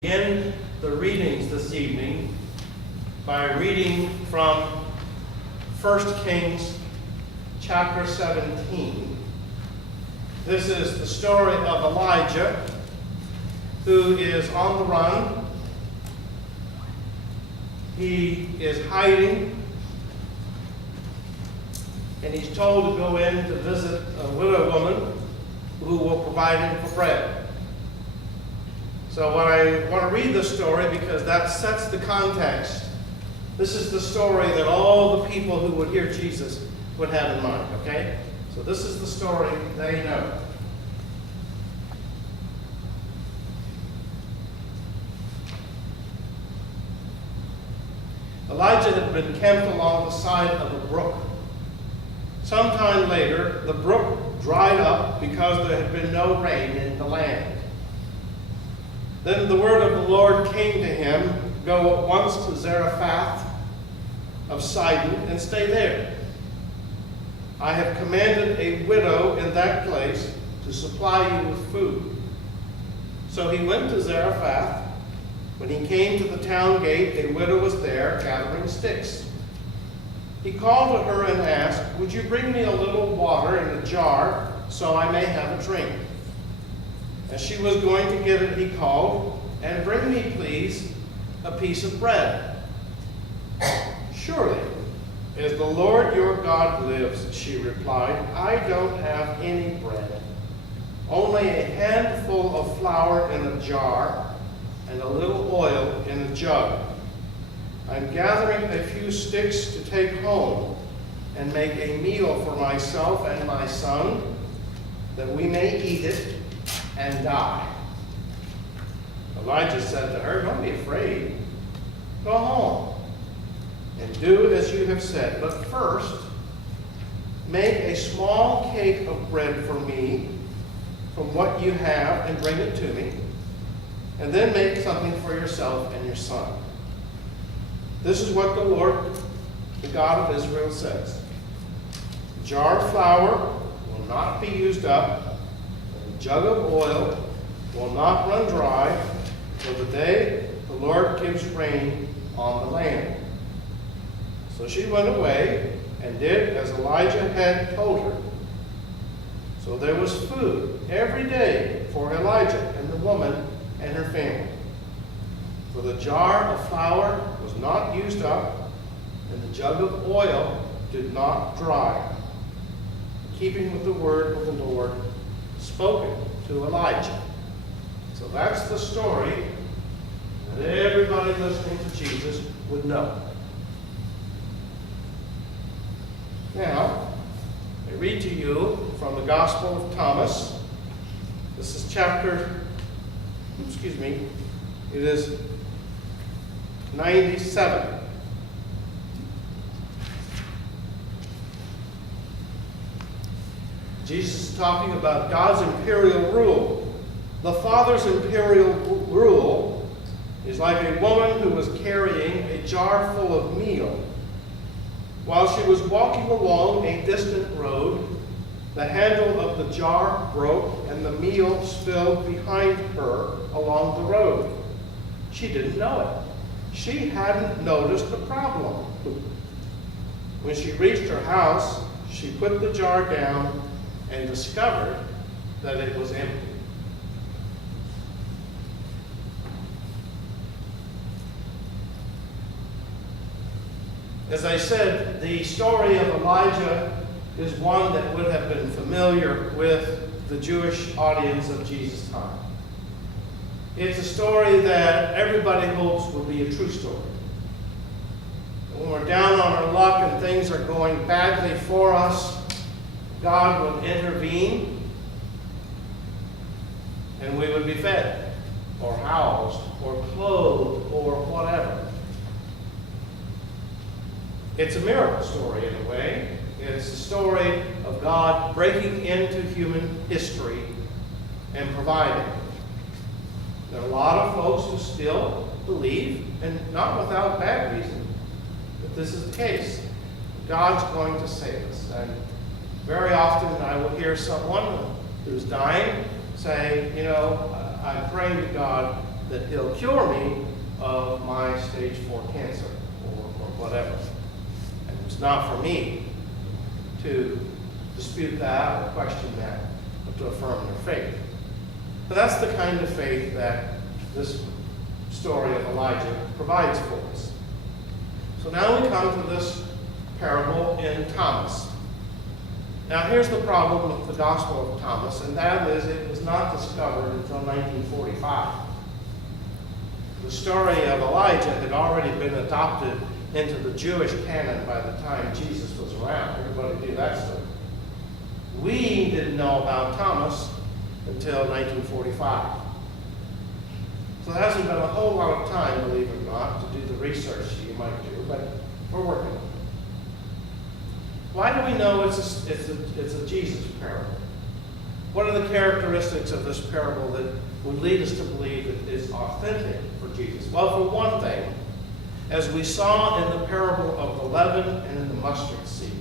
Begin the readings this evening by reading from 1 Kings chapter 17. This is the story of Elijah, who is on the run. He is hiding, and he's told to go in to visit a widow woman who will provide him for bread. So I want to read this story because that sets the context. This is the story that all the people who would hear Jesus would have in mind, okay? So this is the story they know. Elijah had been camped along the side of a brook. Sometime later, the brook dried up because there had been no rain in the land. Then the word of the Lord came to him, "Go at once to Zarephath of Sidon and stay there. I have commanded a widow in that place to supply you with food." So he went to Zarephath. When he came to the town gate, a widow was there gathering sticks. He called to her and asked, "Would you bring me a little water in a jar so I may have a drink?" As she was going to get it, he called, "And bring me, please, a piece of bread." "Surely, as the Lord your God lives," she replied, "I don't have any bread, only a handful of flour in a jar and a little oil in a jug. I'm gathering a few sticks to take home and make a meal for myself and my son, that we may eat it and die." Elijah said to her, "Don't be afraid. Go home and do as you have said. But first, make a small cake of bread for me from what you have and bring it to me. And then make something for yourself and your son. This is what the Lord, the God of Israel, says. The jar of flour will not be used up, the jug of oil will not run dry till the day the Lord gives rain on the land." So she went away and did as Elijah had told her. So there was food every day for Elijah and the woman and her family. For the jar of flour was not used up, and the jug of oil did not dry, keeping with the word of the Lord spoken to Elijah. So that's the story that everybody listening to Jesus would know. Now, I read to you from the Gospel of Thomas. This is it is 97. Jesus is talking about God's imperial rule. The Father's imperial rule is like a woman who was carrying a jar full of meal. While she was walking along a distant road, the handle of the jar broke and the meal spilled behind her along the road. She didn't know it. She hadn't noticed the problem. When she reached her house, she put the jar down and discovered that it was empty. As I said, the story of Elijah is one that would have been familiar with the Jewish audience of Jesus' time. It's a story that everybody hopes will be a true story. When we're down on our luck and things are going badly for us, God would intervene and we would be fed or housed or clothed or whatever. It's a miracle story in a way. It's a story of God breaking into human history and providing. There are a lot of folks who still believe, and not without bad reason, that this is the case. God's going to save us. And very often I will hear someone who's dying say, I'm praying to God that he'll cure me of my stage 4 cancer or whatever. And it was not for me to dispute that or question that, but to affirm their faith. But that's the kind of faith that this story of Elijah provides for us. So now we come to this parable in Thomas. Now here's the problem with the Gospel of Thomas, and that is it was not discovered until 1945. The story of Elijah had already been adopted into the Jewish canon by the time Jesus was around. Everybody knew that story. We didn't know about Thomas until 1945. So there hasn't been a whole lot of time, believe it or not, to do the research you might do, but we're working on it. Why do we know it's a Jesus parable? What are the characteristics of this parable that would lead us to believe it is authentic for Jesus? Well, for one thing, as we saw in the parable of the leaven and in the mustard seed,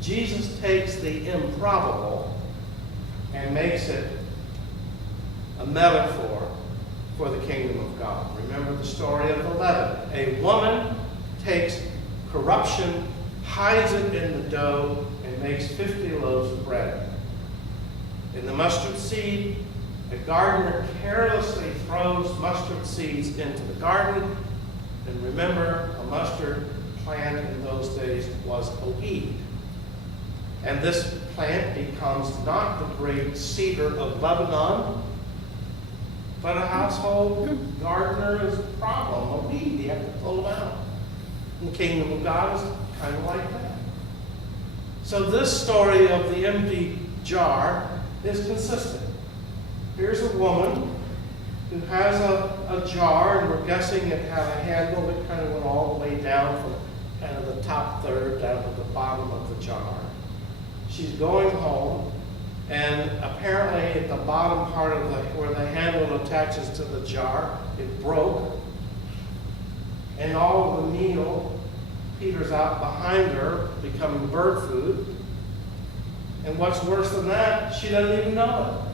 Jesus takes the improbable and makes it a metaphor for the kingdom of God. Remember the story of the leaven. A woman takes corruption, hides it in the dough, and makes 50 loaves of bread. In the mustard seed, a gardener carelessly throws mustard seeds into the garden. And remember, a mustard plant in those days was a weed. And this plant becomes not the great cedar of Lebanon, but a household gardener's problem, a weed. You have to pull it out. And the kingdom of God is kind of like that. So this story of the empty jar is consistent. Here's a woman who has a jar, and we're guessing it had a handle that kind of went all the way down from kind of the top third down to the bottom of the jar. She's going home, and apparently at the bottom part of where the handle attaches to the jar, it broke. And all of the meal peters out behind her, becoming bird food. And what's worse than that, she doesn't even know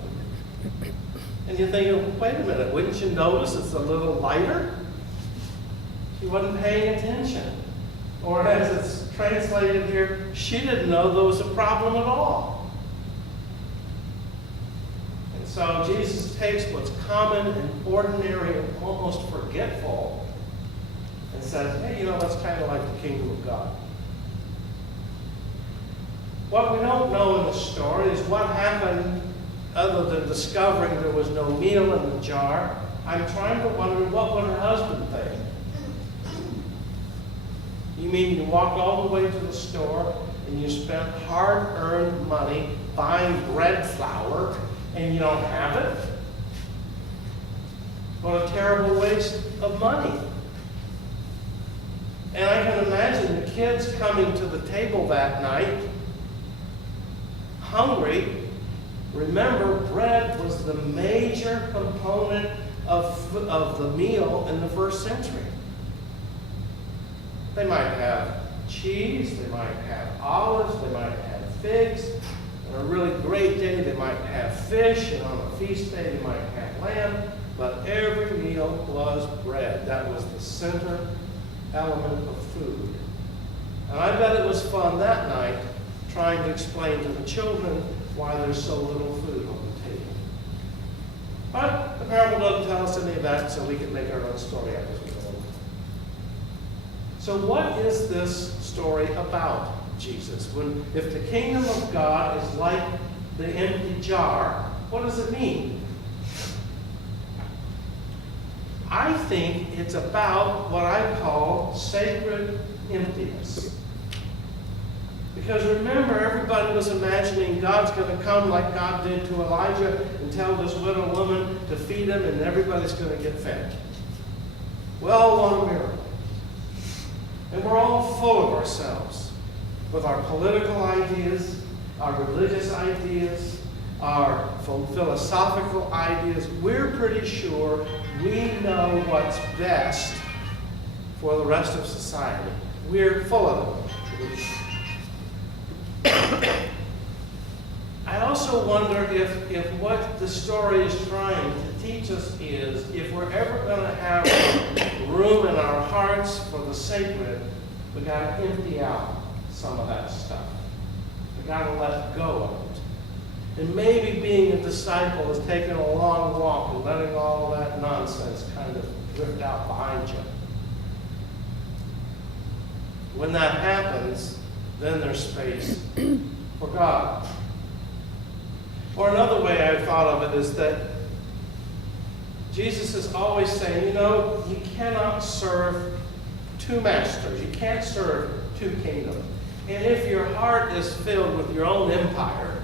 it. And you're thinking, wait a minute, wouldn't you notice it's a little lighter? She wasn't paying attention. Or as it's translated here, she didn't know there was a problem at all. And so Jesus takes what's common and ordinary and almost forgetful and says, hey, that's kind of like the kingdom of God. What we don't know in the story is what happened other than discovering there was no meal in the jar. I'm trying to wonder, what would her husband think? You mean you walked all the way to the store and you spent hard-earned money buying bread flour and you don't have it? What a terrible waste of money. And I can imagine the kids coming to the table that night, hungry. Remember, bread was the major component of the meal in the first century. They might have cheese, they might have olives, they might have figs. On a really great day, they might have fish, and on a feast day, they might have lamb. But every meal was bread. That was the center element of food. And I bet it was fun that night trying to explain to the children why there's so little food on the table. But the parable doesn't tell us any of that, so we can make our own story up as we go along. So what is this story about Jesus? If the kingdom of God is like the empty jar, what does it mean? I think it's about what I call sacred emptiness. Because remember, everybody was imagining God's going to come like God did to Elijah and tell this widow woman to feed him, and everybody's going to get fed. We all want a miracle. And we're all full of ourselves with our political ideas, our religious ideas, our philosophical ideas. We're pretty sure we know what's best for the rest of society. We're full of it. I also wonder if what the story is trying to teach us is if we're ever going to have room in our hearts for the sacred, we got to empty out some of that stuff. We got to let go of it. And maybe being a disciple is taking a long walk and letting all that nonsense kind of drift out behind you. When that happens, then there's space for God. Or another way I've thought of it is that Jesus is always saying, you cannot serve two masters. You can't serve two kingdoms. And if your heart is filled with your own empire,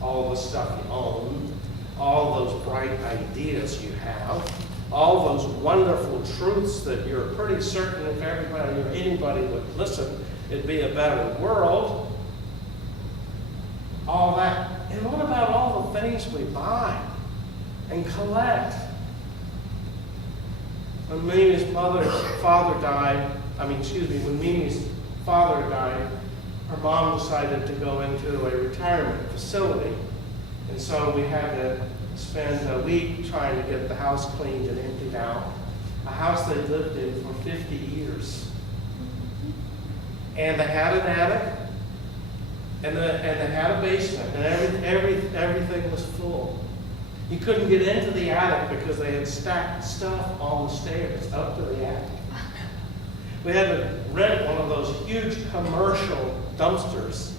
all the stuff you own, all those bright ideas you have, all those wonderful truths that you're pretty certain if everybody or anybody would listen, it'd be a better world. All that. And what about all the things we buy and collect? When Mimi's father died, when Mimi's father died, her mom decided to go into a retirement facility. And so we had to spend a week trying to get the house cleaned and emptied out. A house they lived in for 50 years. And they had an attic, and they had a basement, and everything was full. You couldn't get into the attic because they had stacked stuff on the stairs up to the attic. We had to rent one of those huge commercial dumpsters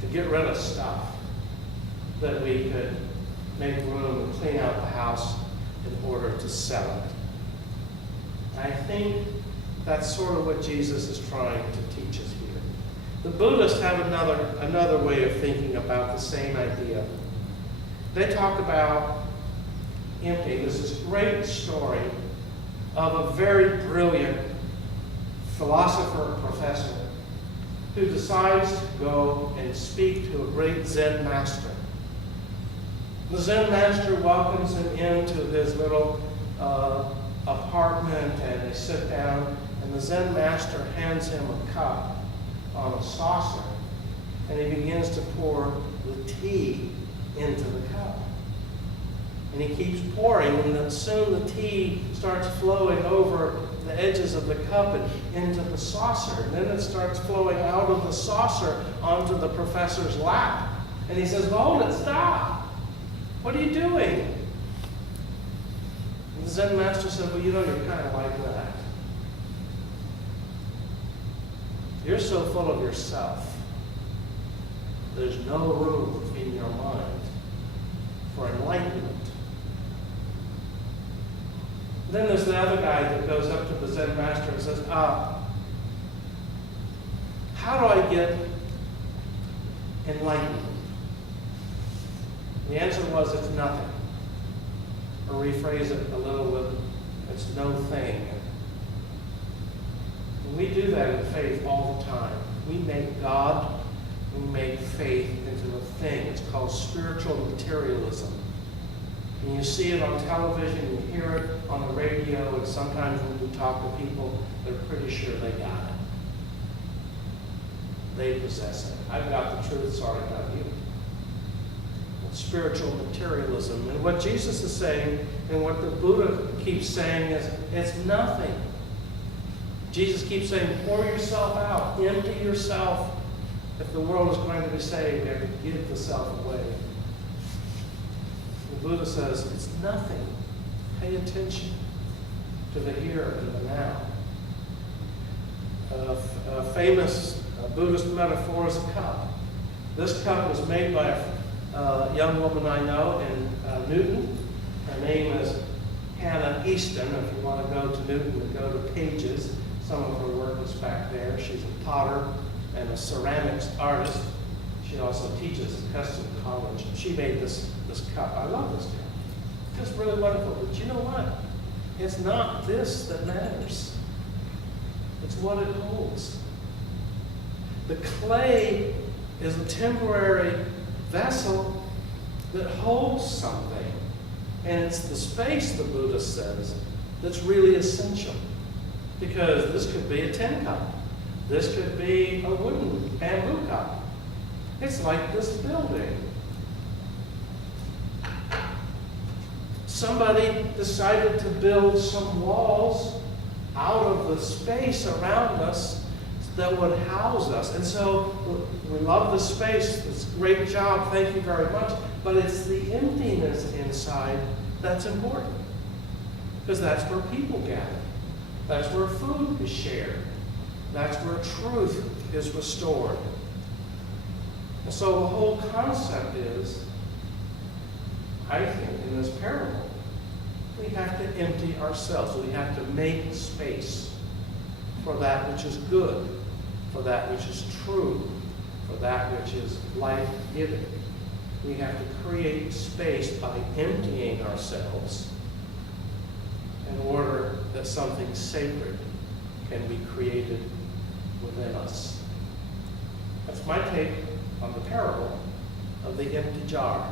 to get rid of stuff that we could make room and clean out the house in order to sell it. I think that's sort of what Jesus is trying to teach us here. The Buddhists have another way of thinking about the same idea. They talk about emptying. There's this great story of a very brilliant philosopher professor who decides to go and speak to a great Zen master. The Zen master welcomes him into his little apartment, and they sit down, and the Zen master hands him a cup on a saucer, and he begins to pour the tea into the cup. And he keeps pouring, and then soon the tea starts flowing over the edges of the cup and into the saucer. And then it starts flowing out of the saucer onto the professor's lap. And he says, "Hold it, stop. What are you doing?" And the Zen master said, "Well, you're kind of like that. You're so full of yourself. There's no room in your mind for enlightenment." Then there's the other guy that goes up to the Zen master and says, "How do I get enlightenment?" The answer was, "It's nothing." Or rephrase it a little with, "It's no thing." And we do that in faith all the time. We make God, we make faith into a thing. It's called spiritual materialism. And you see it on television, you hear it on the radio, and sometimes when you talk to people, they're pretty sure they got it. They possess it. I've got the truth, sorry about you. It's spiritual materialism. And what Jesus is saying, and what the Buddha keeps saying is, it's nothing. Jesus keeps saying, pour yourself out, empty yourself. If the world is going to be saved, they have to give the self away. The Buddha says, it's nothing. Pay attention to the here and the now. A famous Buddhist metaphor is a cup. This cup was made by a young woman I know in Newton. Her name is Hannah Easton. If you want to go to Newton and go to Pages, some of her work is back there. She's a potter and a ceramics artist. She also teaches at Custom College. She made this cup. I love this cup. It's really wonderful. But you know what? It's not this that matters. It's what it holds. The clay is a temporary vessel that holds something. And it's the space, the Buddha says, that's really essential. Because this could be a tin cup. This could be a wooden bamboo cup. It's like this building. Somebody decided to build some walls out of the space around us that would house us. And so we love the space. It's a great job. Thank you very much. But it's the emptiness inside that's important. Because that's where people gather. That's where food is shared. That's where truth is restored. And so the whole concept is, I think, in this parable, we have to empty ourselves. We have to make space for that which is good, for that which is true, for that which is life-giving. We have to create space by emptying ourselves in order that something sacred can be created within us. That's my take on the parable of the empty jar.